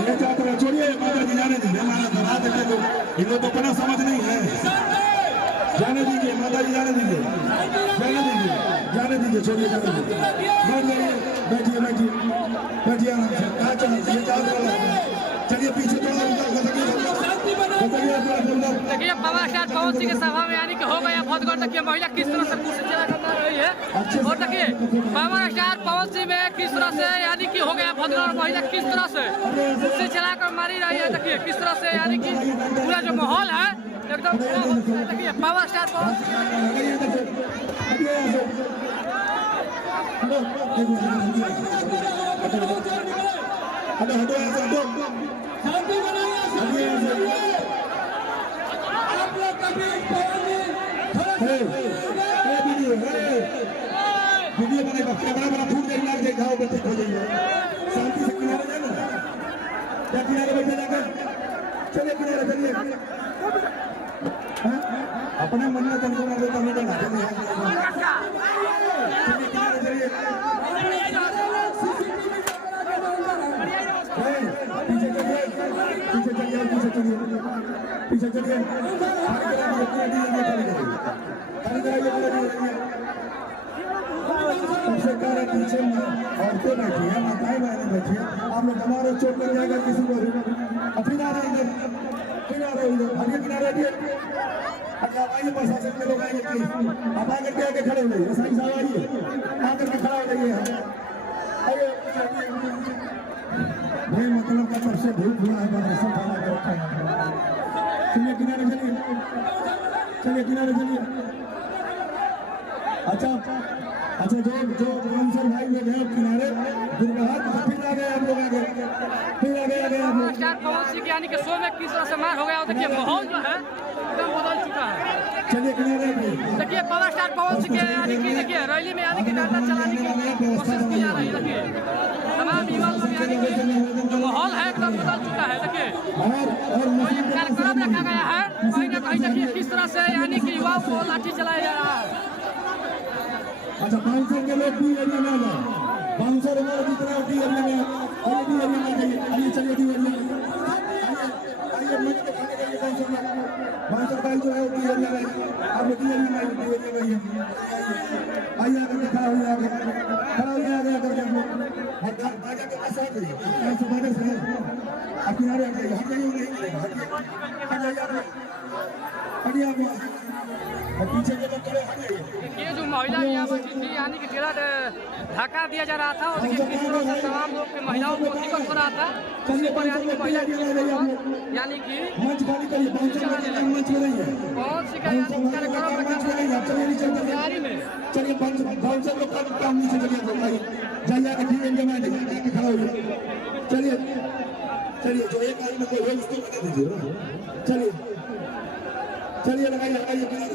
ये चाहते हैं छोड़िए माता जी जाने दीजिए हमारा धरा देते लोग इन लोग तो अपना समझ नहीं है जाने दीजिए माता जी जाने दीजिए छोड़िए जाने दीजिए बैठिए बैठिए बैठिए आराम से कहाँ चलिए चलिए पीछे थोड़ा देखिए पावर स्टार पवन सिंह के सभा में यानी कि हो गया बहुत गौर देखिए महिला किस तरह से कुर्सी चला कर रही है और देखिए पावर स्टार पवन सिंह में किस तरह से यानी कि हो गया बहुत गौर महिला किस तरह से कुर्सी चला कर मारी रही है देखिए किस तरह से यानी कि पूरा जो माहौल है एकदम देखिए पावर स्टार पवन वीडियो बनेगा कैमरा फूट देख लाग जाए घाव बच्चे हो जाइए शांति से किनारे जाए ना क्या किनारे बैठे जाकर चलिए किनारे चलिए अपने मन में तंत्र ना देता मुझे ना चलिए किनारे चलिए पीछे चलिए सरकार पीछे औरतें बैठी है माताएं बहनें बैठी है आप लोग हमारे चोट लग जाएगा किसी को फिर आ रहे इधर आगे किनारे अच्छा आइए प्रशासन के लोग आएंगे आप आगे के आगे खड़े हो जाइए साईं साहब आइए आकर के खड़ा हो जाइए आइए भाई मतलब का सबसे धूप हुआ है प्रदर्शन थाना का रखा है चलिए किनारे चलिए अच्छा जो काउंसलर भाई लोग हैं किनारे दुर्गाहाट फिर आ गए आप लोग आगे स्टार पवन सिंह यानी कि शो में किस तरह से मार हो गया देखिए माहौल जो है एकदम बदल चुका है चलिए किनारे देखिए पावर स्टार पवन सिंह यानी कि देखिए रैली में यानी कि डांडा चलाने की कोशिश की जा रही है देखिए तमाम युवा लोग यानी कि जो माहौल है एकदम बदल चुका है देखिए कार्यक्रम रखा गया है कहीं ना कहीं देखिए किस तरह से यानी कि युवाओं को लाठी चलाया जा रहा है अच्छा बाउंसर के लोग भी एरिया में आ जाए बाउंसर हमारा जितना डी एरिया में आइए डी एरिया में आइए चलिए डी एरिया आइए मंच पे खाने के लिए बाउंसर भाई जो है डी एरिया में आप डी एरिया में आइए डी एरिया में आइए आकर के खड़ा हो आगे आकर के बाजा के पास आ जाइए ऐसे बाजा से आप किनारे आ जाइए हटिए आप पीछे के लोग खड़े हटिए ये जो महिला यहाँ पर थी यानी कि गिरा धक्का दिया जा रहा था और देखिए किस तरह से तमाम लोग के महिलाओं को दिक्कत हो रहा था उसके पर यानी कि महिला यानी कि मंच खाली करिए मंच बनाइए बहुत सी कार्यक्रम रखा तैयारी में चलिए बाउंसर लोग का काम नीचे चलिए जाइए आके ठीक एरिया में आके खड़ा होइए चलिए जो एक आदमी कोई है उसको बता दीजिए चलिए लगाइए किनारे